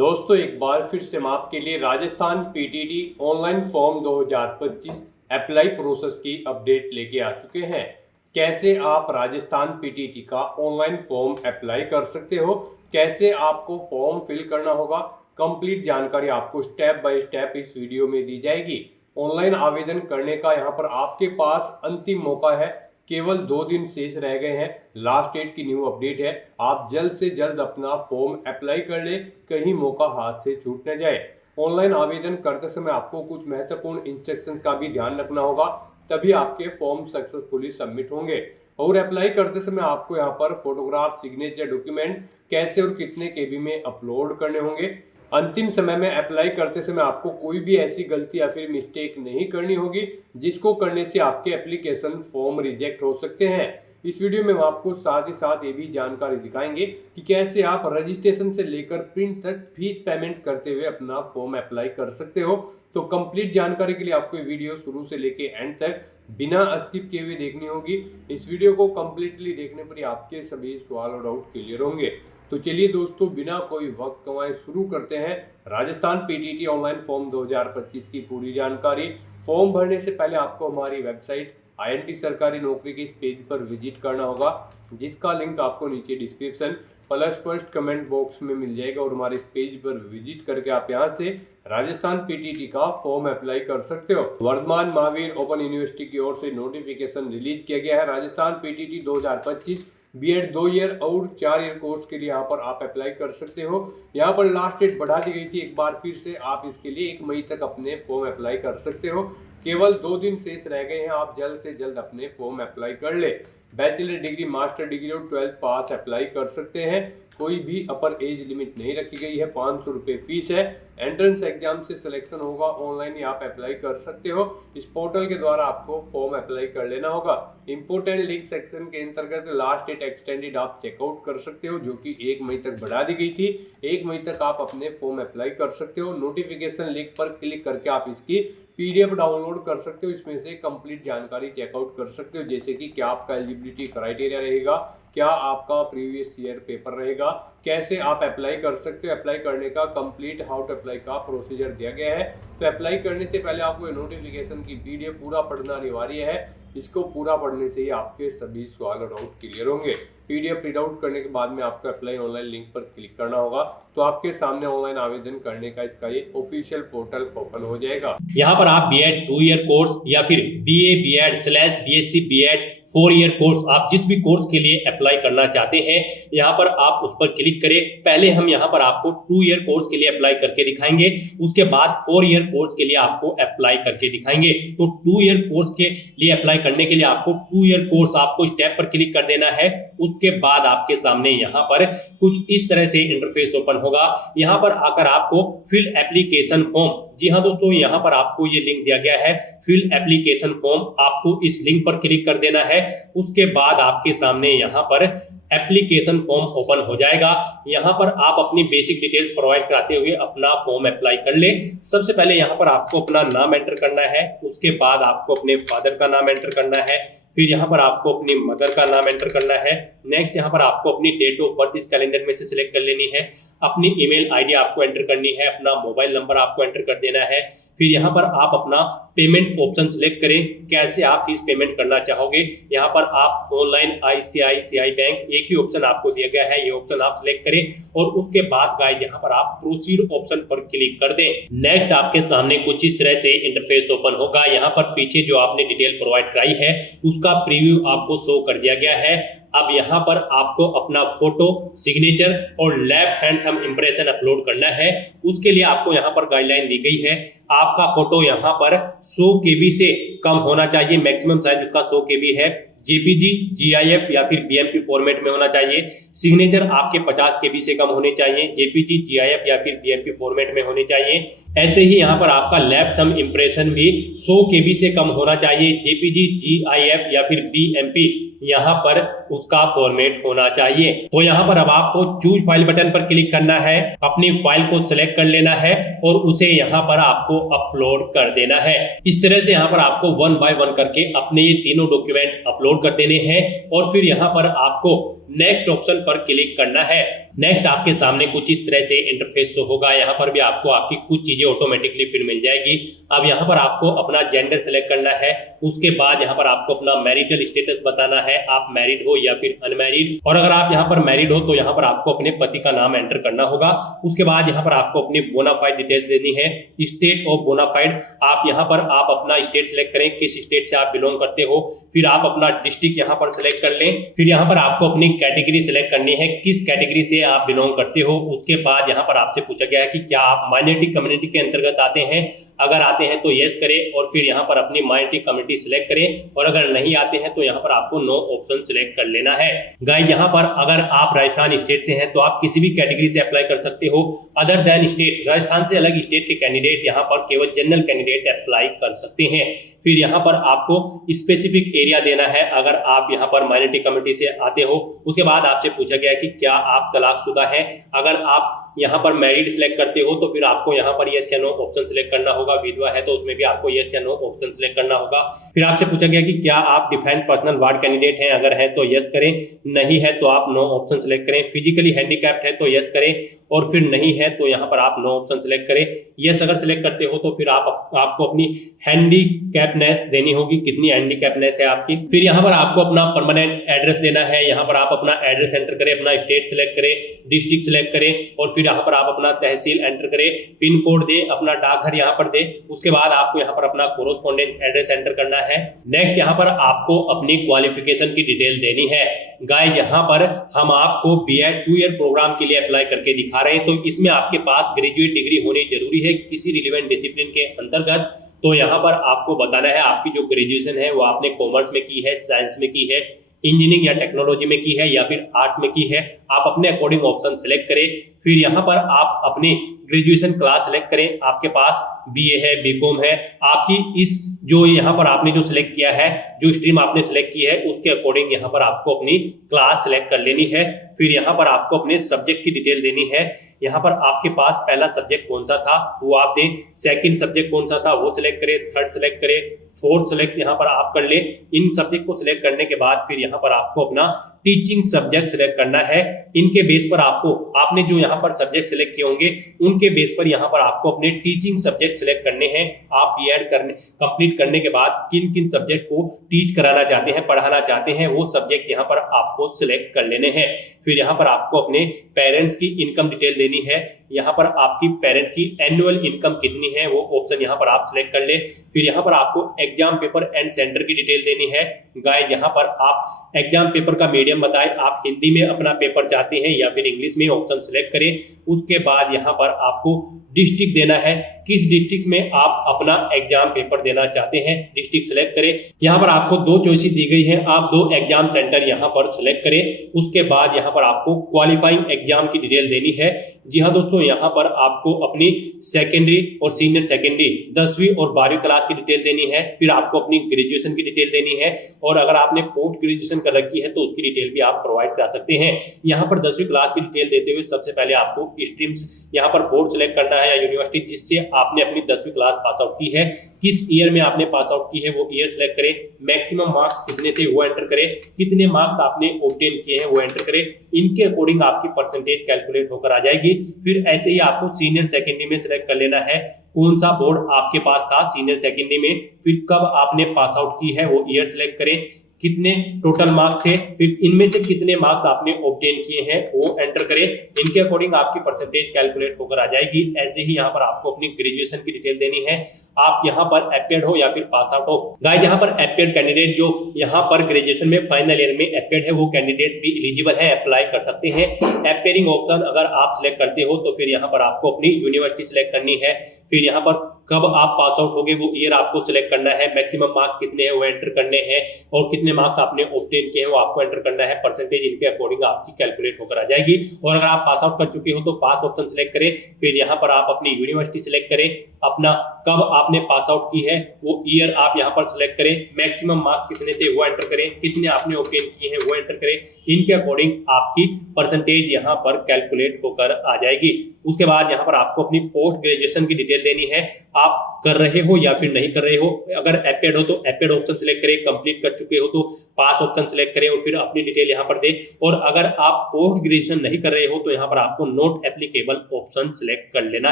दोस्तों एक बार फिर से हम आपके लिए Rajasthan PTT online form 2025 apply process की अपडेट लेके आ चुके हैं। कैसे आप राजस्थान पीटीटी का ऑनलाइन फॉर्म अप्लाई कर सकते हो, कैसे आपको फॉर्म फिल करना होगा, कंप्लीट जानकारी आपको स्टेप बाय स्टेप इस वीडियो में दी जाएगी। ऑनलाइन आवेदन करने का यहाँ पर आपके पास अंतिम मौका है। केवल 2 दिन शेष रह गए हैं। लास्ट डेट की न्यू अपडेट है। आप जल्द से जल्द अपना फॉर्म अप्लाई कर ले, कहीं मौका हाथ से छूट न जाए। ऑनलाइन आवेदन करते समय आपको कुछ महत्वपूर्ण इंस्ट्रक्शन का भी ध्यान रखना होगा, तभी आपके फॉर्म सक्सेसफुली सबमिट होंगे। और अप्लाई करते समय आपको यहाँ पर फोटोग्राफ, सिग्नेचर, डॉक्यूमेंट कैसे और कितने केबी में अपलोड करने होंगे। अंतिम समय में अप्लाई करते समय आपको कोई भी ऐसी गलती या फिर मिस्टेक नहीं करनी होगी जिसको करने से आपके एप्लीकेशन फॉर्म रिजेक्ट हो सकते हैं। इस वीडियो में हम आपको साथ ही साथ ये भी जानकारी दिखाएंगे कि कैसे आप रजिस्ट्रेशन से लेकर प्रिंट तक फीस पेमेंट करते हुए अपना फॉर्म अप्लाई कर सकते हो। तो कंप्लीट जानकारी के लिए आपको ये वीडियो शुरू से लेके एंड तक बिना स्किप किए हुए देखनी होगी। इस वीडियो को कंप्लीटली देखने पर ही आपके सभी सवाल और डाउट क्लियर होंगे। तो चलिए दोस्तों, बिना कोई वक्त गंवाए शुरू करते हैं राजस्थान पीटीटी ऑनलाइन फॉर्म 2025 की पूरी जानकारी। फॉर्म भरने से पहले आपको हमारी वेबसाइट INT सरकारी नौकरी के इस पेज पर विजिट करना होगा, जिसका लिंक आपको नीचे description plus first comment box में मिल जाएगा। और हमारे इस पेज पर विजिट करके आप यहां से राजस्थान पीटीटी का फॉर्म अप्लाई कर सकते हो। वर्धमान महावीर ओपन यूनिवर्सिटी की ओर से नोटिफिकेशन रिलीज किया गया है। राजस्थान पीटीटी 2025 बीएड 2 ईयर और 4 ईयर कोर्स के लिए यहाँ पर आप अप्लाई कर सकते हो। यहाँ पर लास्ट डेट बढ़ा दी गई थी, एक बार फिर से आप इसके लिए 1 मई तक अपने फॉर्म अप्लाई कर सकते हो। केवल 2 दिन शेष रह गए हैं, आप जल्द से जल्द अपने फॉर्म अप्लाई कर ले। बैचलर डिग्री, मास्टर डिग्री और 12th पास अप्लाई कर सकते हैं। कोई भी अपर एज लिमिट नहीं रखी गई है। 500 रुपये फीस है। एंट्रेंस एग्जाम से सिलेक्शन होगा। ऑनलाइन ही आप अप्लाई कर सकते हो। इस पोर्टल के द्वारा आपको फॉर्म अप्लाई कर लेना होगा। इंपोर्टेंट लिंक सेक्शन के अंतर्गत लास्ट डेट एक्सटेंडेड आप चेकआउट कर सकते हो, जो कि 1 मई तक बढ़ा दी गई थी। 1 मई तक आप अपने फॉर्म अप्लाई कर सकते हो। नोटिफिकेशन लिंक पर क्लिक करके आप इसकी PDF डाउनलोड कर सकते हो। इसमें से कंप्लीट जानकारी चेकआउट कर सकते हो, जैसे कि क्या आपका एलिजिबिलिटी क्राइटेरिया रहेगा, क्या आपका प्रीवियस ईयर पेपर रहेगा, कैसे आप अप्लाई कर सकते हो। अप्लाई करने का कंप्लीट हाउ टू अप्लाई का प्रोसीजर दिया गया है। तो अप्लाई करने से पहले आपको नोटिफिकेशन की PDF पूरा पढ़ना अनिवार्य है। इसको पूरा पढ़ने से ही आपके सभी सवाल और डाउट क्लियर होंगे। PDF प्रिंट आउट करने के बाद में आपको अप्लाई ऑनलाइन लिंक पर क्लिक करना होगा, तो आपके सामने ऑनलाइन आवेदन करने का इसका ये ऑफिशियल पोर्टल ओपन हो जाएगा। यहाँ पर आप BEd 2 ईयर कोर्स या फिर BA BEd / BSc BEd 4 year course, आप जिस भी कोर्स के लिए अप्लाई करना चाहते हैं यहाँ पर आप उस पर क्लिक करें। पहले हम यहाँ पर आपको 2 ईयर कोर्स के लिए अप्लाई करके दिखाएंगे, उसके बाद 4 ईयर कोर्स के लिए आपको अप्लाई करके दिखाएंगे। तो 2 ईयर कोर्स के लिए अप्लाई करने के लिए आपको 2 ईयर कोर्स आपको स्टेप पर क्लिक कर देना है। उसके बाद आपके सामने यहाँ पर कुछ इस तरह से इंटरफेस ओपन होगा। यहाँ पर आकर आपको फिल एप्लीकेशन फॉर्म, जी हाँ दोस्तों, यहाँ पर आपको ये लिंक दिया गया है फिल एप्लीकेशन फॉर्म, आपको इस लिंक पर क्लिक कर देना है। उसके बाद आपके सामने यहाँ पर एप्लीकेशन फॉर्म ओपन हो जाएगा। यहाँ पर आप अपनी बेसिक डिटेल्स प्रोवाइड कराते हुए अपना फॉर्म अप्लाई कर ले। सबसे पहले यहाँ पर आपको अपना नाम एंटर करना है, उसके बाद आपको अपने फादर का नाम एंटर करना है, फिर यहाँ पर आपको अपनी मदर का नाम एंटर करना है। नेक्स्ट यहाँ पर आपको अपनी डेट ऑफ बर्थ इस कैलेंडर में से सिलेक्ट कर लेनी है। अपनी ईमेल आईडी आपको एंटर करनी है, अपना मोबाइल नंबर आपको एंटर कर देना है। फिर यहाँ पर आप अपना पेमेंट ऑप्शन सिलेक्ट करें, कैसे आप फीस पेमेंट करना चाहोगे। यहाँ पर आप ऑनलाइन, ICICI बैंक, एक ही ऑप्शन आपको दिया गया है, ये ऑप्शन आप सिलेक्ट करें। और उसके बाद गाइस यहाँ पर आप प्रोसीड ऑप्शन पर क्लिक कर दें। नेक्स्ट आपके सामने कुछ इस तरह से इंटरफेस ओपन होगा। यहाँ पर पीछे जो आपने डिटेल प्रोवाइड कराई है उसका प्रीव्यू आपको शो कर दिया गया है। अब यहाँ पर आपको अपना फोटो, सिग्नेचर और left hand thumb impression upload करना है। उसके लिए आपको यहाँ पर गाइडलाइन दी गई है। आपका फोटो यहाँ पर 100 KB से कम होना चाहिए, मैक्सिमम साइज उसका 100 KB है। JPG, GIF या फिर BMP फॉर्मेट में होना चाहिए। सिग्नेचर आपके 50 KB से कम होने चाहिए, JPG, GIF या फिर BMP फॉर्मेट में होने चाहिए। ऐसे ही यहाँ पर आपका लेफ्ट थंब इंप्रेशन भी 100 KB से कम होना चाहिए, JPG, GIF या फिर BMP यहाँ पर उसका फॉर्मेट होना चाहिए। तो यहाँ पर अब आपको चूज फाइल बटन पर क्लिक करना है, अपनी फाइल को सिलेक्ट कर लेना है और उसे यहाँ पर आपको अपलोड कर देना है। इस तरह से यहाँ पर आपको 1 बाय 1 करके अपने ये तीनों डॉक्यूमेंट अपलोड कर देने हैं और फिर यहाँ पर आपको नेक्स्ट ऑप्शन पर क्लिक करना है। नेक्स्ट आपके सामने कुछ इस तरह से इंटरफेस शो होगा। यहाँ पर भी आपको आपकी कुछ चीजें ऑटोमेटिकली फिर मिल जाएगी। अब यहाँ पर आपको अपना जेंडर सेलेक्ट करना है। उसके बाद यहाँ पर आपको अपना मैरिटल स्टेटस बताना है, आप मैरिड हो या फिर अनमैरिड। और अगर आप यहाँ पर मैरिड हो तो यहाँ पर आपको अपने पति का नाम एंटर करना होगा। उसके बाद यहाँ पर आपको अपनी बोनाफाइड डिटेल्स देनी है। स्टेट ऑफ बोनाफाइड, आप यहाँ पर आप अपना स्टेट सेलेक्ट करें, किस स्टेट से आप बिलोंग करते हो। फिर आप अपना डिस्ट्रिक्ट यहाँ पर सेलेक्ट कर लें। फिर यहाँ पर आपको अपनी कैटेगरी सेलेक्ट करनी है, किस कैटेगरी से आप बिलोंग करते हो। उसके बाद यहाँ पर आपसे पूछा गया है कि क्या आप माइनॉरिटी कम्युनिटी के अंतर्गत आते हैं। अगर आते हैं तो यस करें और फिर यहाँ पर अपनी माइनॉरिटी कम्युनिटी सिलेक्ट करें, और अगर नहीं आते हैं तो यहाँ पर आपको नो ऑप्शन सिलेक्ट कर लेना है। गाइस यहाँ पर अगर आप राजस्थान स्टेट से हैं तो आप किसी भी कैटेगरी से अप्लाई कर सकते हो। अदर देन स्टेट, राजस्थान से अलग स्टेट के कैंडिडेट यहाँ पर केवल जनरल कैंडिडेट अप्लाई कर सकते हैं। फिर यहाँ पर आपको स्पेसिफिक एरिया देना है अगर आप यहाँ पर माइनॉरिटी कम्युनिटी से आते हो। उसके बाद आपसे पूछा गया है कि क्या आप तलाकशुदा हैं। अगर आप यहाँ पर मैरिड सिलेक्ट करते हो तो फिर आपको यहाँ पर यस या नो ऑप्शन सिलेक्ट करना होगा। विधवा है तो उसमें भी आपको यस या नो ऑप्शन सिलेक्ट करना होगा। फिर आपसे पूछा गया कि क्या आप डिफेंस पर्सनल वार्ड कैंडिडेट हैं। अगर है तो यस करें, नहीं है तो आप नो ऑप्शन सिलेक्ट करें। फिजिकली हैंडीकैप्ड है तो यस करें, और फिर नहीं है तो यहाँ पर आप नो ऑप्शन सिलेक्ट करें। यस अगर सिलेक्ट करते हो तो फिर आपको अपनी हैंडीकैपनेस देनी होगी, कितनी हैंडीकैपनेस है आपकी। फिर यहाँ पर आपको अपना परमानेंट एड्रेस देना है। यहाँ पर आप अपना एड्रेस एंटर करें, अपना स्टेट सिलेक्ट करें, डिस्ट्रिक्ट सिलेक्ट करें, और फिर यहाँ पर आप अपना तहसील एंटर करें, पिन कोड दे, अपना डाकघर यहाँ पर दे। उसके बाद आपको यहाँ पर अपना कोरोस्पोंडेंस एड्रेस एंटर करना है। नेक्स्ट यहाँ पर आपको अपनी क्वालिफिकेशन की डिटेल देनी है। गाइस यहाँ पर हम आपको बीएड 2 ईयर प्रोग्राम के लिए अप्लाई करके दिखा रहे हैं, तो इसमें आपके पास ग्रेजुएट डिग्री होनी जरूरी है किसी रिलेवेंट डिसिप्लिन के अंतर्गत। तो यहाँ पर आपको बताना है आपकी जो ग्रेजुएशन है वो आपने कॉमर्स में की है, साइंस में की है, इंजीनियरिंग या टेक्नोलॉजी में की है, या फिर आर्ट्स में की है। आप अपने अकॉर्डिंग ऑप्शन सेलेक्ट करें। फिर यहाँ पर आप अपनी ग्रेजुएशन क्लास सेलेक्ट करें। आपके पास बीए है, बीकॉम है, आपकी इस जो यहाँ पर आपने जो सिलेक्ट किया है, जो स्ट्रीम आपने सिलेक्ट की है उसके अकॉर्डिंग यहाँ पर आपको अपनी क्लास सेलेक्ट कर लेनी है। फिर यहाँ पर आपको अपने सब्जेक्ट की डिटेल देनी है। यहाँ पर आपके पास पहला सब्जेक्ट कौन सा था वो आप दें, सेकंड सब्जेक्ट कौन सा था वो सिलेक्ट करें, थर्ड सिलेक्ट करें, फोर्थ सिलेक्ट यहाँ पर आप कर ले। इन सब्जेक्ट को सिलेक्ट करने के बाद फिर यहाँ पर आपको अपना टीचिंग सब्जेक्ट सिलेक्ट करना है। इनके बेस पर आपने जो यहाँ पर सब्जेक्ट सिलेक्ट किए होंगे उनके बेस पर यहाँ पर आपको अपने टीचिंग सब्जेक्ट सिलेक्ट करने हैं। आप बीएड कंप्लीट करने के बाद किन किन सब्जेक्ट को टीच कराना चाहते हैं, पढ़ाना चाहते हैं, वो सब्जेक्ट यहाँ पर आपको सिलेक्ट कर लेने हैं। फिर यहाँ पर आपको अपने पेरेंट्स की इनकम डिटेल देनी है। यहाँ पर आपकी पेरेंट की एनुअल इनकम कितनी है वो ऑप्शन यहाँ पर आप सिलेक्ट कर ले। फिर यहाँ पर आपको एग्जाम पेपर एंड सेंटर की डिटेल देनी है। गाइस यहाँ पर आप एग्जाम पेपर का मीडियम बताएं, आप हिंदी में अपना पेपर चाहते हैं या फिर इंग्लिश में, ऑप्शन सिलेक्ट करें। उसके बाद यहाँ पर आपको डिस्ट्रिक्ट देना है, किस डिस्ट्रिक्ट में आप अपना एग्जाम पेपर देना चाहते हैं, डिस्ट्रिक्ट सिलेक्ट करें। यहाँ पर आपको 2 चॉइसेस दी गई हैं, आप 2 एग्जाम सेंटर यहाँ पर सिलेक्ट करें। उसके बाद यहाँ पर आपको क्वालिफाइंग एग्जाम की डिटेल देनी है। जी हाँ दोस्तों, यहाँ पर आपको अपनी सेकेंडरी और सीनियर सेकेंडरी 10वीं और 12वीं क्लास की डिटेल देनी है। फिर आपको अपनी ग्रेजुएशन की डिटेल देनी है, और अगर आपने पोस्ट ग्रेजुएशन कर रखी है तो उसकी डिटेल भी आप प्रोवाइड करा सकते हैं। यहाँ पर 10वीं क्लास की डिटेल देते हुए सबसे पहले आपको स्ट्रीम्स यहाँ पर बोर्ड सेलेक्ट करना है या यूनिवर्सिटी जिससे आपने अपनी 10वीं क्लास पास आउट की है, किस ईयर में आपने पास आउट की है वो ईयर सेलेक्ट करें। मैक्सिमम मार्क्स कितने थे वो एंटर करें, कितने मार्क्स आपने ऑब्टेन किए हैं वो एंटर करें। इनके अकॉर्डिंग आपकी परसेंटेज कैलकुलेट होकर आ जाएगी। फिर ऐसे ही आपको सीनियर सेकेंडरी में सिलेक्ट कर लेना है, कौन सा बोर्ड आपके पास था सीनियर सेकेंडरी में, फिर कब आपने पास आउट की है वो ईयर सेलेक्ट करें, कितने टोटल मार्क्स थे, फिर इनमें से कितने मार्क्स आपने ऑब्टेन किए हैं वो एंटर करें। इनके अकॉर्डिंग आपकी परसेंटेज कैलकुलेट होकर आ जाएगी। ऐसे ही यहाँ पर आपको अपनी ग्रेजुएशन की डिटेल देनी है, आप यहाँ पर अपीयर्ड हो या फिर पास आउट हो। गाइस यहाँ पर अपीयर्ड कैंडिडेट जो यहाँ पर ग्रेजुएशन में फाइनल ईयर में अपीयर्ड है वो कैंडिडेट भी एलिजिबल है, अप्लाई कर सकते हैं। अपीयरिंग ऑप्शन अगर आप सिलेक्ट करते हो तो फिर यहाँ पर आपको अपनी यूनिवर्सिटी सिलेक्ट करनी है। फिर यहाँ पर कब आप पास आउट होगे वो ईयर आपको सिलेक्ट करना है, मैक्सिमम मार्क्स कितने हैं वो एंटर करने हैं, और कितने मार्क्स आपने ऑब्टेन किए हैं वो आपको एंटर करना है। परसेंटेज इनके अकॉर्डिंग आपकी कैलकुलेट होकर आ जाएगी। और अगर आप पास आउट कर चुके हो तो पास ऑप्शन सिलेक्ट करें। फिर यहाँ पर आप अपनी यूनिवर्सिटी सिलेक्ट करें, अपना कब आपने पास आउट की है वो ईयर आप यहाँ पर सिलेक्ट करें, मैक्सिमम मार्क्स कितने थे वो एंटर करें, कितने आपने ऑब्टेन किए हैं वो एंटर करें। इनके अकॉर्डिंग आपकी परसेंटेज यहाँ पर कैलकुलेट होकर आ जाएगी। उसके बाद यहाँ पर आपको अपनी पोस्ट ग्रेजुएशन की डिटेल देनी है, आप कर रहे हो या फिर नहीं कर रहे हो। अगर एपेड हो तो एपेड ऑप्शन सेलेक्ट करें, कंप्लीट कर चुके हो तो पास ऑप्शन सेलेक्ट करें और फिर अपनी डिटेल यहाँ पर दें। और अगर आप पोस्ट ग्रेजुएशन नहीं कर रहे हो तो यहाँ पर आपको नॉट एप्लीकेबल ऑप्शन सेलेक्ट कर लेना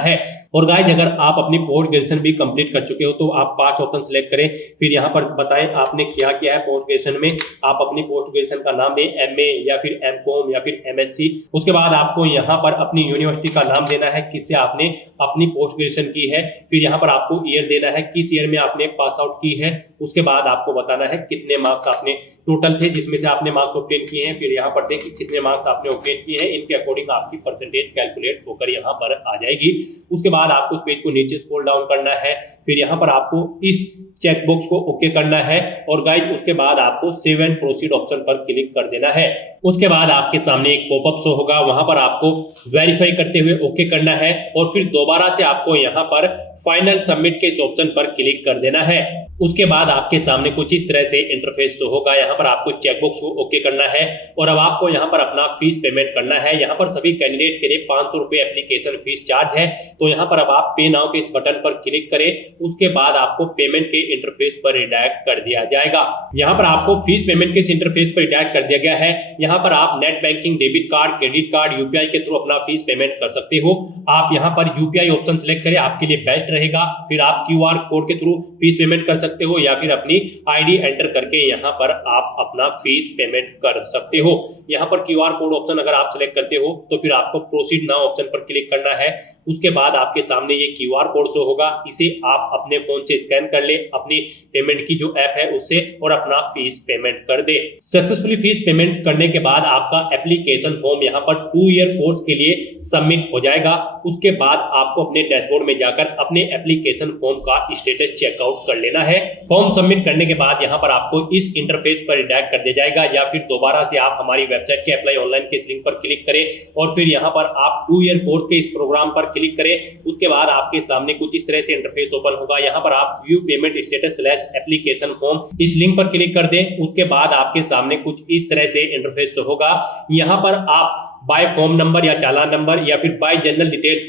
है। और गाइस अगर आप अपनी पोस्ट ग्रेजुएशन भी कंप्लीट कर चुके हो तो आप पास ऑप्शन सेलेक्ट करें, फिर यहाँ पर बताएं आपने क्या किया है पोस्ट ग्रेजुएशन में। आप अपनी पोस्ट ग्रेजुएशन का नाम दें, एमए या फिर एमकॉम या फिर एमएससी। उसके बाद आपको यहाँ पर अपनी यूनिवर्सिटी का नाम देना है किससे आपने अपनी पोस्ट ग्रेजुएशन की है। फिर यहाँ पर आपको ईयर देना है, किस ईयर में आपने पास आउट की है। उसके बाद आपको बताना है कितने मार्क्स आपने टोटल थे जिसमें से आपने मार्क्स ऑब्टेन किए हैं। फिर यहाँ पर दें कि कितने मार्क्स आपने ऑब्टेन किए हैं, इनके अकॉर्डिंग आपकी परसेंटेज कैलकुलेट होकर यहाँ पर आ जाएगी। उसके बाद आपको उस पेज को नीचे स्क्रॉल डाउन करना है, फिर यहाँ पर आपको इस चेकबॉक्स को ओके करना है और गाइस उसके बाद आपको सेव एंड प्रोसीड ऑप्शन पर क्लिक कर देना है। उसके बाद आपके सामने एक पॉपअप शो होगा, वहां पर आपको वेरीफाई करते हुए ओके करना है और फिर दोबारा से आपको यहाँ पर फाइनल सबमिट के इस ऑप्शन पर क्लिक कर देना है। उसके बाद आपके सामने कुछ इस तरह से इंटरफेस शो होगा, यहाँ पर आपको चेकबॉक्स को ओके करना है और अब आपको यहाँ पर अपना फीस पेमेंट करना है। यहाँ पर सभी कैंडिडेट्स के लिए 500 रुपए एप्लीकेशन फीस चार्ज है, तो यहाँ पर अब आप पे नाउ के इस बटन पर क्लिक करें। उसके बाद आपको पेमेंट के इंटरफेस पर रिडायरेक्ट कर दिया जाएगा। यहाँ पर आपको फीस पेमेंट के इस इंटरफेस पर रिडायरेक्ट कर दिया गया है। यहाँ पर आप net banking, debit card, credit card, UPI के थ्रू अपना फीस पेमेंट कर सकते हो। आप यहाँ पर यूपीआई ऑप्शन सेलेक्ट करें, आपके लिए बेस्ट रहेगा। फिर आप क्यूआर कोड के थ्रू फीस पेमेंट कर सकते हो या फिर अपनी आईडी एंटर करके यहाँ पर आप अपना फीस पेमेंट कर सकते हो। यहाँ पर क्यूआर कोड ऑप्शन अगर आप सेलेक्ट करते हो तो फिर आपको प्रोसीड नाउ ऑप्शन पर क्लिक करना है। उसके बाद आपके सामने ये क्यूआर कोड शो होगा, इसे आप अपने फोन से स्कैन कर ले अपनी पेमेंट की जो ऐप है उससे और अपना फीस पेमेंट कर दे। सक्सेसफुली फीस पेमेंट करने के बाद आपका एप्लीकेशन फॉर्म यहाँ पर 2 ईयर कोर्स के लिए सबमिट हो जाएगा। उसके बाद आपको अपने डैशबोर्ड में जाकर अपने एप्लीकेशन फॉर्म का स्टेटस चेकआउट कर लेना है। फॉर्म सबमिट करने के बाद यहाँ पर आपको इस इंटरफेस पर रिडायरेक्ट कर दिया जाएगा या फिर दोबारा से आप हमारी वेबसाइट के अप्लाई ऑनलाइन के इस लिंक पर क्लिक करें और फिर यहाँ पर आप 2 ईयर कोर्स के इस प्रोग्राम पर क्लिक करें। उसके बाद आपके सामने कुछ इस तरह से इंटरफेस ओपन होगा, यहाँ पर आप view payment status slash application form इस लिंक पर क्लिक कर दें। उसके बाद आपके सामने कुछ इस तरह से इंटरफेस होगा, यहाँ पर आप बाय फॉर्म नंबर या चालान नंबर या फिर बाय जनरल डिटेल्स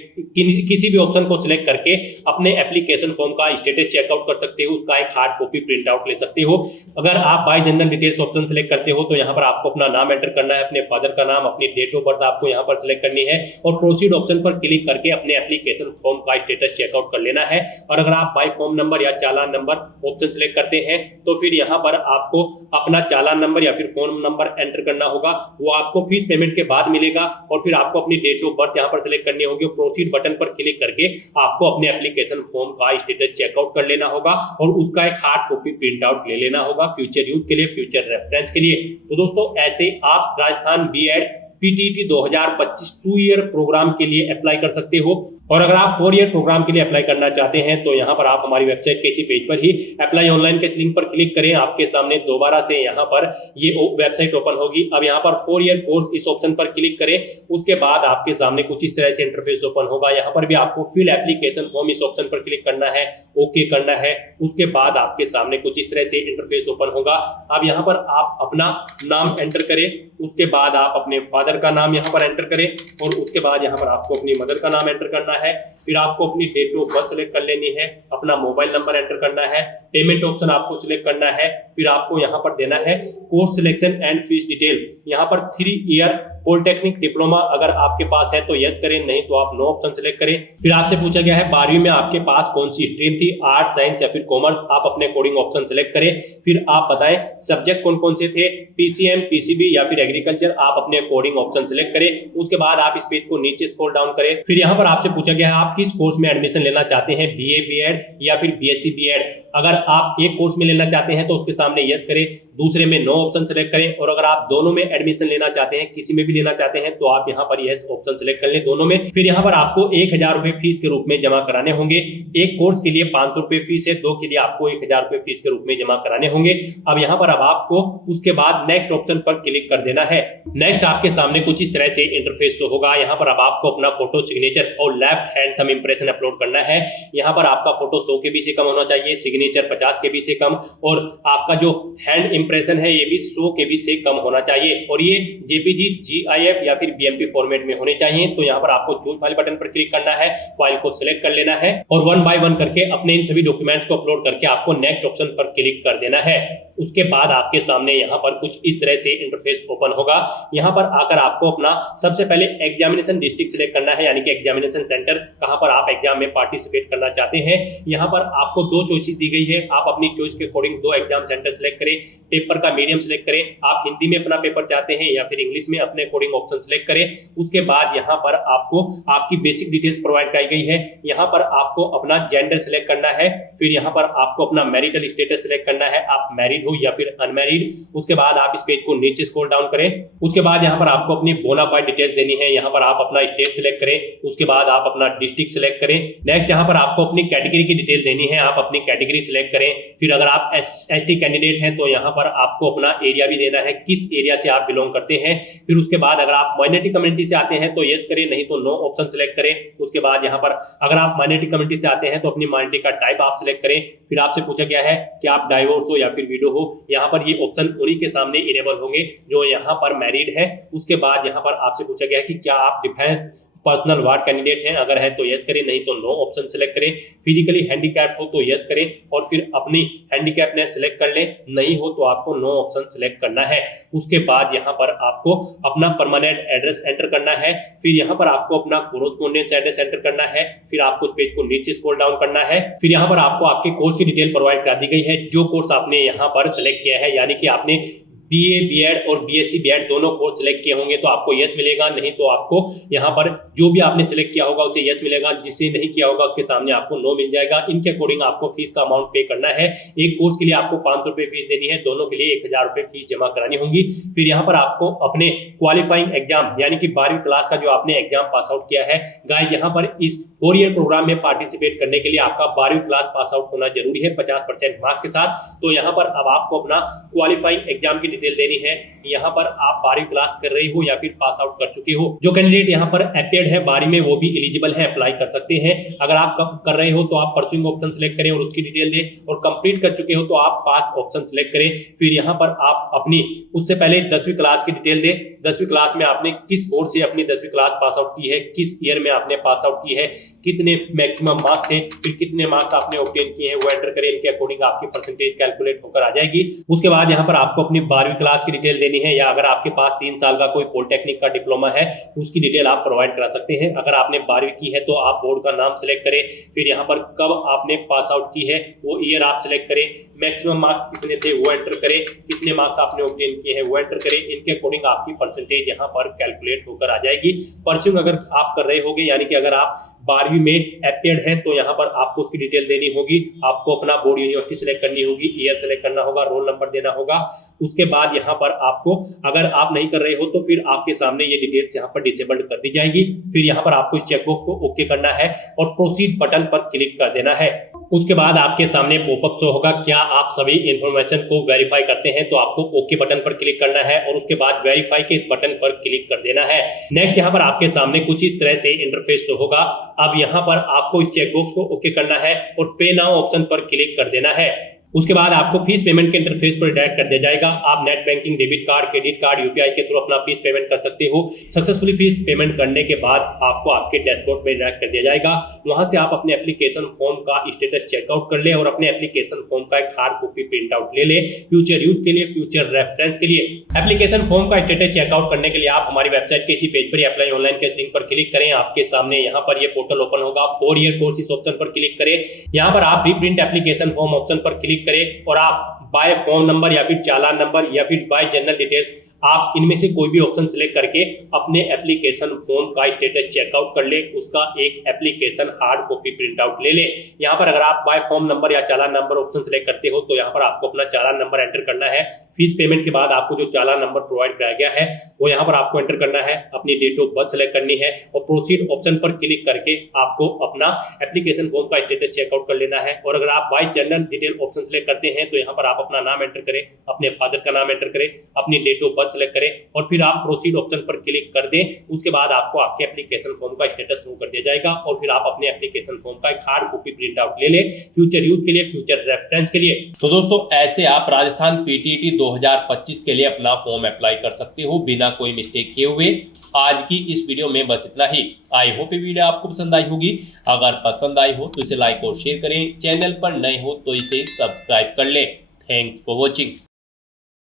किसी भी ऑप्शन को सिलेक्ट करके अपने एप्लीकेशन फॉर्म का स्टेटस चेकआउट कर सकते हो, उसका एक हार्ड कॉपी प्रिंट आउट ले सकते हो। अगर आप bye general details option select करते हो तो यहाँ पर आपको अपना नाम एंटर करना है, अपने फादर का नाम, अपनी डेट ऑफ बर्थ आपको यहाँ पर सिलेक्ट करनी है और प्रोसीड ऑप्शन पर क्लिक करके अपने एप्लीकेशन फॉर्म का स्टेटस चेकआउट कर लेना है। और अगर आप बाय फॉर्म नंबर या चालान नंबर ऑप्शन सिलेक्ट करते हैं तो फिर यहाँ पर आपको अपना चालान नंबर या फिर फॉर्म नंबर एंटर करना होगा, वो आपको फीस पेमेंट के बाद मिलेगा। और फिर आपको अपनी डेट ऑफ बर्थ यहाँ पर सिलेक्ट करनी होगी, प्रोसीड बटन पर क्लिक करके आपको अपने एप्लीकेशन फॉर्म का स्टेटस चेकआउट कर लेना होगा और उसका एक हार्ड कॉपी प्रिंट आउट ले लेना होगा फ्यूचर यूज के लिए, फ्यूचर रेफरेंस के लिए। तो दोस्तों ऐसे आप Rajasthan BEd PTT 2025 2 year programme के लिए अप्लाई कर सकते हो। और अगर आप 4 ईयर प्रोग्राम के लिए अप्लाई करना चाहते हैं तो यहाँ पर आप हमारी वेबसाइट के इसी पेज पर ही अप्लाई ऑनलाइन के इस लिंक पर क्लिक करें, आपके सामने दोबारा से यहाँ पर ये वेबसाइट ओपन होगी। अब यहाँ पर 4 ईयर कोर्स इस ऑप्शन पर क्लिक करें, उसके बाद आपके सामने कुछ इस तरह से इंटरफेस ओपन होगा। यहाँ पर भी आपको फिल एप्लीकेशन फॉर्म इस ऑप्शन पर क्लिक करना है, ओके करना है। उसके बाद आपके सामने कुछ इस तरह से इंटरफेस ओपन होगा। अब यहाँ पर आप अपना नाम एंटर करें, उसके बाद आप अपने फादर का नाम यहाँ पर एंटर करें और उसके बाद यहाँ पर आपको अपनी मदर का नाम एंटर करना है। फिर आपको अपनी डेट ऑफ बर्थ सिलेक्ट कर लेनी है, अपना मोबाइल नंबर एंटर करना है, पेमेंट ऑप्शन आपको सिलेक्ट करना है। फिर आपको यहाँ पर देना है course selection and fees detail. यहाँ पर 3 ईयर पॉलिटेक्निक डिप्लोमा अगर आपके पास है तो यस करें, नहीं तो आप नो ऑप्शन सिलेक्ट करें। फिर आपसे पूछा गया है 12वीं में आपके पास कौन सी स्ट्रीम थी, आर्ट्स, साइंस या फिर कॉमर्स, आप अपने अकॉर्डिंग ऑप्शन सिलेक्ट करें। फिर आप बताएं सब्जेक्ट कौन कौन से थे, पीसीएम, पीसीबी या फिर एग्रीकल्चर, आप अपने अकॉर्डिंग ऑप्शन सिलेक्ट करें। उसके बाद आप इस पेज को नीचे स्क्रॉल डाउन करें। फिर यहाँ पर आपसे पूछा गया है आप किस कोर्स में एडमिशन लेना चाहते हैं, बीए बीएड या फिर बीएससी बीएड। अगर आप एक कोर्स में लेना चाहते हैं तो उसके सामने यस करें, दूसरे में नो ऑप्शन सेलेक्ट करें। और अगर आप दोनों में एडमिशन लेना चाहते हैं, किसी में भी लेना चाहते हैं, तो आप यहाँ पर यस ऑप्शन सेलेक्ट कर लें दोनों में। फिर यहाँ पर आपको 1000 रुपए फीस के रूप में जमा कराने होंगे। एक कोर्स के लिए 500 रुपए फीस है, 2 के लिए आपको 1000 रुपए फीस के रूप में जमा कराने होंगे। अब यहाँ पर अब आपको उसके बाद नेक्स्ट ऑप्शन पर क्लिक कर देना है। नेक्स्ट आपके सामने कुछ इस तरह से इंटरफेस शो होगा। यहाँ पर अब आपको अपना फोटो, सिग्नेचर और left hand thumb impression upload करना है। यहाँ पर आपका फोटो 100 KB से कम होना चाहिए, सिग्नेचर 50 KB से कम और आपका जो हैंड इंप्रेशन है ये भी 100 KB से कम होना चाहिए और ये JPG, GIF या फिर BMP फॉर्मेट में होने चाहिए। तो यहाँ पर आपको चूज फाइल बटन पर क्लिक करना है, फाइल को सिलेक्ट कर लेना है और 1 बाय 1 करके अपने इन सभी डॉक्यूमेंट्स को अपलोड करके आपको नेक्स्ट ऑप्शन पर क्लिक कर देना है। उसके बाद आपके सामने यहाँ पर कुछ इस तरह से इंटरफेस ओपन होगा। यहाँ पर आकर आपको अपना सबसे पहले एग्जामिनेशन डिस्ट्रिक्ट सिलेक्ट करना है, यानी कि एग्जामिनेशन सेंटर, कहां पर आप एग्जाम में पार्टिसिपेट करना चाहते हैं। यहाँ पर आपको 2 चॉइसेस दी गई है, आप अपनी चॉइस के अकॉर्डिंग 2 एग्जाम सेंटर सिलेक्ट करें। पेपर का मीडियम सिलेक्ट करें, आप हिंदी में अपना पेपर चाहते हैं या फिर इंग्लिश में, अपने अकॉर्डिंग ऑप्शन सिलेक्ट करें। उसके बाद यहाँ पर आपको आपकी बेसिक डिटेल्स प्रोवाइड कराई गई है। यहाँ पर आपको अपना जेंडर सिलेक्ट करना है, फिर यहाँ पर आपको अपना मैरिटल स्टेटस सिलेक्ट करना है, आप मैरिड हो या फिर अनमैरिड। उसके बाद आप इस पेज को नीचे स्क्रॉल डाउन करें। उसके बाद यहाँ पर आपको अपनी बोनाफाइड डिटेल्स देनी है। यहाँ पर आप अपना स्टेट सिलेक्ट करें, उसके बाद आप अपना डिस्ट्रिक्ट सिलेक्ट करें। नेक्स्ट यहाँ पर आपको अपनी कैटेगरी की डिटेल देनी है, आप अपनी कैटेगरी सिलेक्ट करें। फिर अगर आप ST कैंडिडेट हैं तो यहाँ पर आपको अपना एरिया भी देना है, किस एरिया से आप बिलोंग करते हैं। फिर उसके बाद अगर आप माइनॉरिटी कम्युनिटी से आते हैं तो यस करें, नहीं तो नो ऑप्शन सिलेक्ट करें। उसके बाद यहाँ पर अगर आप माइनॉरिटी कम्युनिटी से आते हैं तो अपनी माइनॉरिटी का टाइप आप सिलेक्ट करें। फिर आपसे पूछा गया है कि आप डाइवोर्स हो या फिर विडो हो। यहाँ पर ये ऑप्शन उन्हीं के सामने इनेबल होंगे जो यहाँ पर मैरिड है। उसके बाद यहाँ पर आपसे पूछा गया है कि क्या आप डिफेंस पर्सनल वार्ड कैंडिडेट हैं, अगर है तो यस करें, नहीं तो नो ऑप्शन सिलेक्ट करें। फिजिकली हैंडीकैप हो तो यस करें और फिर अपनी हैंडीकैपनेस सिलेक्ट कर लें, नहीं हो तो आपको नो ऑप्शन सिलेक्ट करना है। उसके बाद यहाँ पर आपको अपना परमानेंट एड्रेस एंटर करना है, फिर यहाँ पर आपको अपना कोरोस्पोंडेंस एड्रेस एंटर करना है। फिर आपको इस पेज को नीचे स्क्रॉल डाउन करना है। फिर यहाँ पर आपको आपके कोर्स की डिटेल प्रोवाइड करा दी गई है, जो कोर्स आपने यहाँ पर सिलेक्ट किया है, यानी कि आपने BA, BEd और BSc, BEd दोनों कोर्स सिलेक्ट किए होंगे तो आपको यस मिलेगा, नहीं तो आपको यहाँ पर जो भी आपने सिलेक्ट किया होगा उसे यस मिलेगा, जिससे नहीं किया होगा उसके सामने आपको नो मिल जाएगा। इनके अकॉर्डिंग आपको फीस का अमाउंट पे करना है। एक कोर्स के लिए आपको 500 रुपए फीस देनी है, दोनों के लिए 1000 रुपए फीस जमा करानी होगी। फिर यहाँ पर आपको अपने क्वालिफाइंग एग्जाम यानी कि 12वीं क्लास का जो आपने एग्जाम पास आउट किया है, गाइस यहाँ पर इस 4 ईयर प्रोग्राम में पार्टिसिपेट करने के लिए आपका 12वीं क्लास पास आउट होना जरूरी है 50% मार्क्स के साथ। तो यहाँ पर अब आपको अपना क्वालिफाइंग एग्जाम की डिटेल देनी है। यहाँ पर आप 12वीं क्लास कर रहे हो या फिर पास आउट कर चुके हो। जो कैंडिडेट यहाँ पर अपेयर्ड है 12वीं में वो भी एलिजिबल है, अप्लाई कर सकते हैं। अगर आप कर रहे हो तो आप परस्यूइंग ऑप्शन सिलेक्ट करें और उसकी डिटेल दें, और कंप्लीट कर चुके हो तो आप पास ऑप्शन सिलेक्ट करें। फिर यहाँ पर आप अपनी उससे पहले 10वीं क्लास की डिटेल दें, 10वीं क्लास में आपने किस बोर्ड से अपनी 10वीं क्लास पास आउट की है, किस ईयर में आपने पास आउट की है, कितने मैक्सिमम मार्क्स थे, फिर कितने मार्क्स आपने ऑब्टेन किए हैं वो एंटर करें। इनके अकॉर्डिंग आपकी परसेंटेज कैलकुलेट होकर आ जाएगी। उसके बाद यहाँ पर आपको अपनी 12वीं क्लास की डिटेल देनी है, या अगर आपके पास 3 साल का कोई पॉलिटेक्निक का डिप्लोमा है उसकी डिटेल आप प्रोवाइड करा सकते हैं। अगर आपने 12वीं की है तो आप बोर्ड का नाम सिलेक्ट करें। फिर यहाँ पर कब आपने पास आउट की है वो ईयर आप सिलेक्ट करें। मैक्सिमम मार्क्स कितने थे वो एंटर करें, कितने मार्क्स आपने ऑब्टेन किए हैं वो एंटर करें। इनके अकॉर्डिंग आपकी परसेंटेज यहाँ पर कैलकुलेट होकर आ जाएगी। परस्यूइंग अगर आप कर रहे होंगे, यानी कि अगर आप 12वीं में अपेयर्ड हैं तो यहाँ पर आपको उसकी डिटेल देनी होगी। आपको अपना बोर्ड यूनिवर्सिटी सिलेक्ट करनी होगी, ईयर सिलेक्ट करना होगा, रोल नंबर देना होगा। उसके बाद यहाँ पर आपको, अगर आप नहीं कर रहे हो तो फिर आपके सामने ये डिटेल्स यहाँ पर डिसेबल्ड कर दी जाएगी। फिर यहाँ पर आपको इस चेकबॉक्स को ओके करना है और प्रोसीड बटन पर क्लिक कर देना है। उसके बाद आपके सामने पॉपअप शो होगा, क्या आप सभी इंफॉर्मेशन को वेरीफाई करते हैं, तो आपको ओके बटन पर क्लिक करना है और उसके बाद वेरीफाई के इस बटन पर क्लिक कर देना है। नेक्स्ट यहाँ पर आपके सामने कुछ इस तरह से इंटरफेस शो होगा। अब यहाँ पर आपको इस चेकबॉक्स को ओके करना है और पे नाउ ऑप्शन पर क्लिक कर देना है। उसके बाद आपको फीस पेमेंट के इंटरफेस पर डायरेक्ट कर दिया जाएगा। आप net banking, debit card, credit card, UPI के थ्रू अपना फीस पेमेंट कर सकते हो। सक्सेसफुली फीस पेमेंट करने के बाद आपको आपके डैशबोर्ड में डायरेक्ट कर दिया जाएगा। वहां से आप अपने एप्लीकेशन फॉर्म का स्टेटस चेकआउट कर ले और अपने एप्लीकेशन फॉर्म का एक हार्ड कॉपी प्रिंट आउट ले ले, फ्यूचर यूज के लिए, फ्यूचर रेफरेंस के लिए। एप्लीकेशन फॉर्म का स्टेटस चेकआउट करने के लिए आप हमारी वेबसाइट के इसी पेज पर अप्लाई ऑनलाइन के लिंक पर क्लिक करें। आपके सामने यहाँ पर ये पोर्टल ओपन होगा। 4 ईयर कोर्स इस ऑप्शन पर क्लिक करें। यहाँ पर आप रीप्रिंट एप्लीकेशन फॉर्म ऑप्शन पर क्लिक करें और आप बाय फॉर्म नंबर या फिर चालान नंबर या फिर बाय जनरल डिटेल्स, आप इनमें से कोई भी ऑप्शन सिलेक्ट करके अपने एप्लीकेशन फॉर्म का स्टेटस चेकआउट कर ले, उसका एक application hard copy print out ले ले। यहाँ पर अगर आप बाय फॉर्म नंबर या चालान नंबर ऑप्शन सिलेक्ट करते हो तो यहाँ पर आपको अपना चालान नंबर एंटर करना है। फीस पेमेंट के बाद आपको जो चालान नंबर प्रोवाइड कराया गया है वो यहाँ पर आपको एंटर करना है। अपनी डेट ऑफ बर्थ सेलेक्ट करनी है और प्रोसीड ऑप्शन पर क्लिक करके आपको अपना एप्लीकेशन फॉर्म का स्टेटस चेकआउट कर लेना है। और अगर आप bye general detail option select करते हैं तो यहाँ पर आप अपना नाम एंटर करें, अपने फादर का नाम एंटर करें, अपनी डेट ऑफ बर्थ पर सेलेक्ट करें और फिर आप प्रोसीड ऑप्शन पर क्लिक कर दें। उसके बाद आपको आपके एप्लीकेशन फॉर्म का स्टेटस शो कर दिया जाएगा और फिर आप अपने एप्लीकेशन फॉर्म का एक हार्ड कॉपी प्रिंट आउट ले लें फ्यूचर यूज के लिए, फ्यूचर रेफरेंस के लिए। तो दोस्तों ऐसे आप राजस्थान पीटीटी 2025 के लिए अपना फॉर्म अप्लाई कर सकते हो बिना कोई मिस्टेक किए हुए। आज की इस वीडियो में बस इतना ही। आई होप ये वीडियो आपको पसंद आई होगी। अगर पसंद आई हो तो इसे लाइक और शेयर करें। चैनल पर नए हो तो इसे सब्सक्राइब कर लें। Thanks for watching.